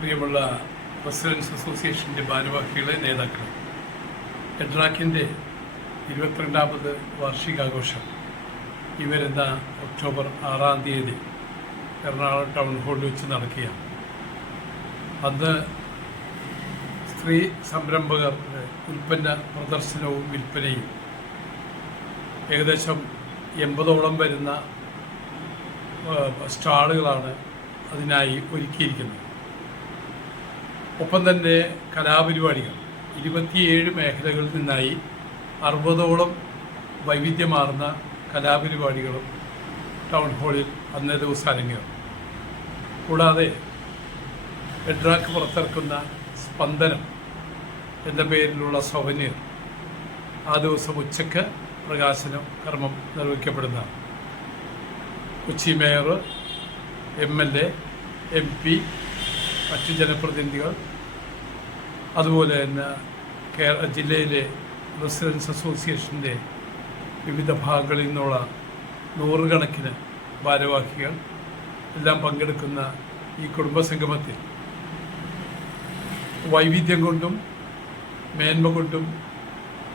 പ്രിയമുള്ള റെസിഡൻസ് അസോസിയേഷന്റെ ഭാരവാഹികളെ നേതാക്കൾ എഡ്രാക്കിന്റെ ഇരുപത്തിരണ്ടാമത് വാർഷികാഘോഷം ഈ വരുന്ന ഒക്ടോബർ ആറാം തീയതി എറണാകുളം ടൗൺ ഹാളിൽ വെച്ച് നടക്കുകയാണ്. അന്ന് സ്ത്രീ സംരംഭകരുടെ ഉൽപ്പന്ന പ്രദർശനവും വിൽപ്പനയും ഏകദേശം എൺപതോളം വരുന്ന സ്റ്റാളുകളാണ് അതിനായി ഒരുക്കിയിരിക്കുന്നത്. ഒപ്പം തന്നെ കലാപരിപാടികൾ. ഇരുപത്തിയേഴ് മേഖലകളിൽ നിന്നായി അറുപതോളം വൈവിധ്യമാർന്ന കലാപരിപാടികളും ടൗൺ ഹാളിൽ അന്നേ ദിവസം അരങ്ങേറും. കൂടാതെ എഡ്രാക്ക് പുറത്തിറക്കുന്ന സ്പന്ദനം എന്ന പേരിലുള്ള സൊവനീർ ആ ദിവസം ഉച്ചയ്ക്ക് പ്രകാശനം കർമ്മം നിർവഹിക്കപ്പെടുന്നതാണ്. Kochi mayor M L A M P മറ്റ് ജനപ്രതിനിധികൾ അതുപോലെ തന്നെ കേരള ജില്ലയിലെ റെസിഡൻസ് അസോസിയേഷന്റെ വിവിധ ഭാഗങ്ങളിൽ നിന്നുള്ള നൂറുകണക്കിന് ഭാരവാഹികൾ എല്ലാം പങ്കെടുക്കുന്ന ഈ കുടുംബസംഗമത്തിൽ വൈവിധ്യം കൊണ്ടും മേന്മ കൊണ്ടും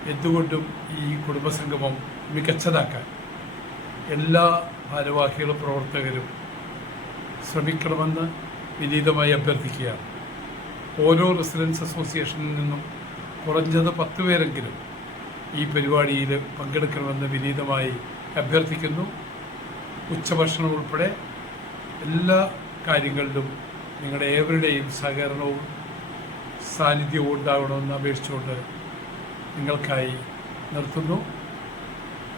എന്തുകൊണ്ടും ഈ കുടുംബസംഗമം മികച്ചതാക്കാൻ എല്ലാ ഭാരവാഹികളും പ്രവർത്തകരും ശ്രമിക്കണമെന്ന് വിനീതമായി അഭ്യർത്ഥിക്കുകയാണ്. ഓരോ റെസിഡൻസ് അസോസിയേഷനിൽ നിന്നും കുറഞ്ഞത് പത്ത് പേരെങ്കിലും ഈ പരിപാടിയിൽ പങ്കെടുക്കണമെന്ന് വിനീതമായി അഭ്യർത്ഥിക്കുന്നു. ഉച്ചഭക്ഷണം ഉൾപ്പെടെ എല്ലാ കാര്യങ്ങളിലും നിങ്ങളുടെ ഏവരുടെയും സഹകരണവും സാന്നിധ്യവും ഉണ്ടാകണമെന്ന് അപേക്ഷിച്ചുകൊണ്ട് നിങ്ങൾക്കായി നിർത്തുന്നു.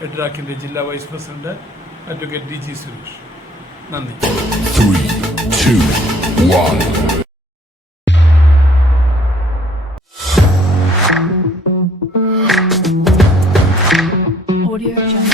എഡ്രാക്കിന്റെ ജില്ലാ vice president advocate D G Suresh. നന്ദി. Audio Jungle.